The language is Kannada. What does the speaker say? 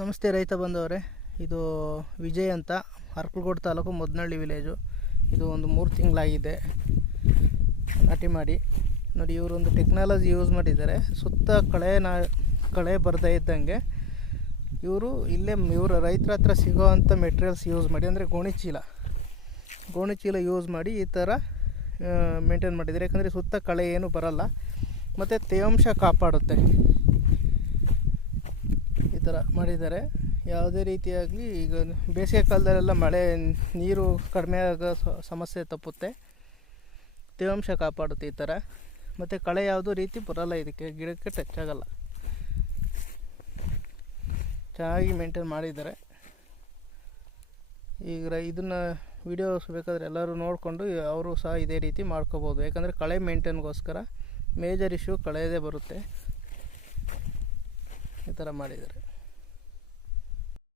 ನಮಸ್ತೆ ರೈತ ಬಂದವರೇ, ಇದು ವಿಜಯ್ ಅಂತ, ಅರ್ಕಲಗೂಡು ತಾಲೂಕು ಮೊದನಹಳ್ಳಿ ವಿಲೇಜು. ಇದು ಒಂದು 3 ತಿಂಗಳಾಗಿದೆ ನಾಟಿ ಮಾಡಿ. ನೋಡಿ, ಇವರೊಂದು ಟೆಕ್ನಾಲಜಿ ಯೂಸ್ ಮಾಡಿದ್ದಾರೆ. ಸುತ್ತ ಕಳೆ ಬರ್ತಾ ಇದ್ದಂಗೆ ಇವರು ರೈತರ ಹತ್ರ ಸಿಗೋವಂಥ ಮೆಟೀರಿಯಲ್ಸ್ ಯೂಸ್ ಮಾಡಿ, ಅಂದರೆ ಗೋಣಿಚೀಲ ಯೂಸ್ ಮಾಡಿ ಈ ಥರ ಮೇಂಟೈನ್ ಮಾಡಿದ್ದಾರೆ. ಯಾಕಂದರೆ ಸುತ್ತ ಕಳೆ ಏನು ಬರಲ್ಲ ಮತ್ತು ತೇವಾಂಶ ಕಾಪಾಡುತ್ತೆ. ಈ ಥರ ಮಾಡಿದ್ದಾರೆ. ಯಾವುದೇ ರೀತಿಯಾಗಿ ಈಗ ಬೇಸಿಗೆ ಕಾಲದಲ್ಲೆಲ್ಲ ಮಳೆ ನೀರು ಕಡಿಮೆ ಆಗೋ ಸಮಸ್ಯೆ ತಪ್ಪುತ್ತೆ, ತೇವಾಂಶ ಕಾಪಾಡುತ್ತೆ ಈ ಥರ. ಮತ್ತು ಕಳೆ ಯಾವುದೋ ರೀತಿ ಬರಲ್ಲ, ಇದಕ್ಕೆ ಗಿಡಕ್ಕೆ ಟಚ್ ಆಗಲ್ಲ. ಚೆನ್ನಾಗಿ ಮೇಂಟೈನ್ ಮಾಡಿದ್ದಾರೆ. ಈಗ ಇದನ್ನು ವೀಡಿಯೋಸ್ ಬೇಕಾದರೆ ಎಲ್ಲರೂ ನೋಡಿಕೊಂಡು ಅವರು ಸಹ ಇದೇ ರೀತಿ ಮಾಡ್ಕೋಬೋದು. ಯಾಕಂದರೆ ಕಳೆ ಮೇಂಟೈನ್ಗೋಸ್ಕರ ಮೇಜರ್ ಇಶ್ಯೂ ಕಳೆಯದೇ ಬರುತ್ತೆ. ಈ ಥರ ಮಾಡಿದ್ದಾರೆ.